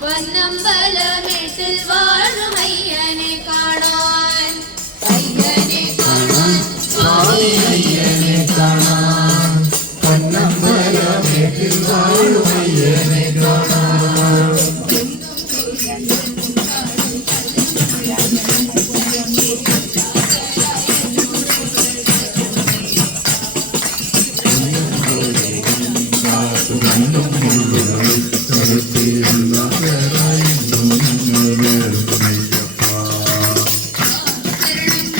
പൊന്നമ്പലമേട്ടിൽ വാഴും അയ്യനെ കാണാൻ, അയ്യനെ കാണാൻ, സ്വാമി അയ്യനെ കാണാൻ, പൊന്നമ്പലമേട്ടിൽ വാഴും അയ്യനെ കാണാൻ.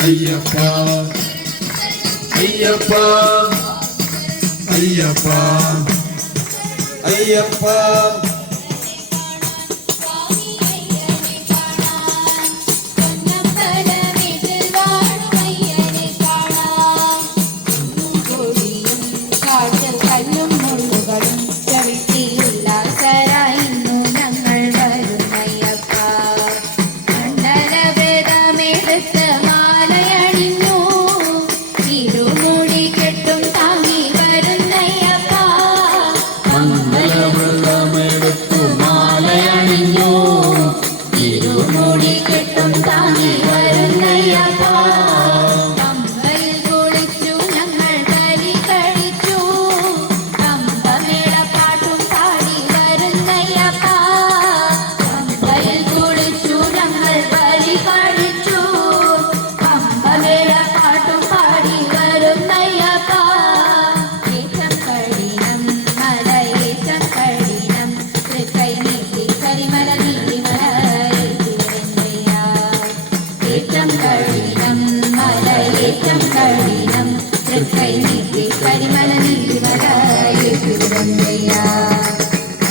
അയ്യപ്പ അയ്യപ്പ അയ്യപ്പ അയ്യപ്പ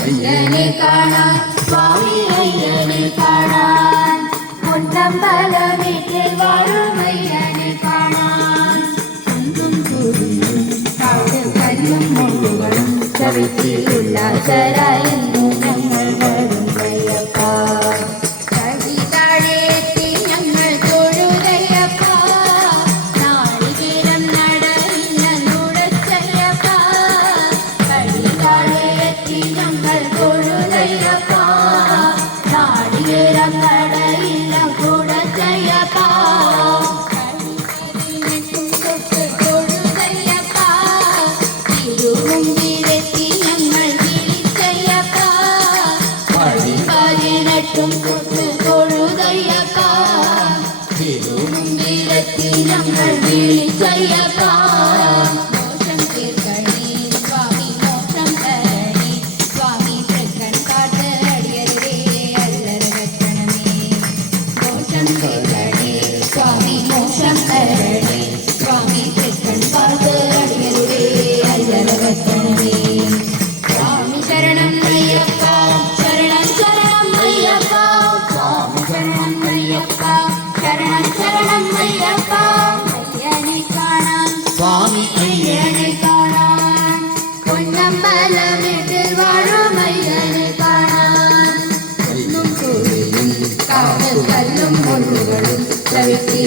അയ്യനെ കാണാൻ, സ്വാമി അയ്യനെ കാണാൻ, പൊന്നമ്പലമേട്ടിൽ വാഴും അയ്യനെ കാണാൻ. കുന്തും കുരുന്നും കാട് കല്ലും മുള്ളുകളും ചവിട്ടി ഉല്ലാസരായിരുന്നു ഞങ്ങൾ വരുന്നയ്യപ്പ. ഞങ്ങൾ വിളിച്ചയ്യപ്പ. മോക്ഷം തീർക്കണേ സ്വാമി, മോക്ഷം തരണേ സ്വാമി, തൃക്കൺ കാട്ട് അടിയരുടെ അല്ലറ വെക്കണമേ. മോക്ഷം തീർക്കണേ സ്വാമി, മോക്ഷം തരണേ സ്വാമി, തൃക്കൺ കാട്ട് അടിയരുടെ അല്ലറ വെക്കണമേ. സ്വാമി ശരണം അയ്യപ്പ, ശരണം ശരണം അയ്യപ്പ, സ്വാമി ശരണം അയ്യപ്പ, ശരണം ശരണം അയ്യപ്പ. അയ്യനെ കാണാൻ, സ്വാമി അയ്യനെ കാണാൻ, പൊന്നമ്പലമേട്ടിൽ വാഴും അയ്യനെ കാണാൻ. കല്ലും കുഴിയും കാട് കല്ലും മുള്ളുകളും ചവിട്ടി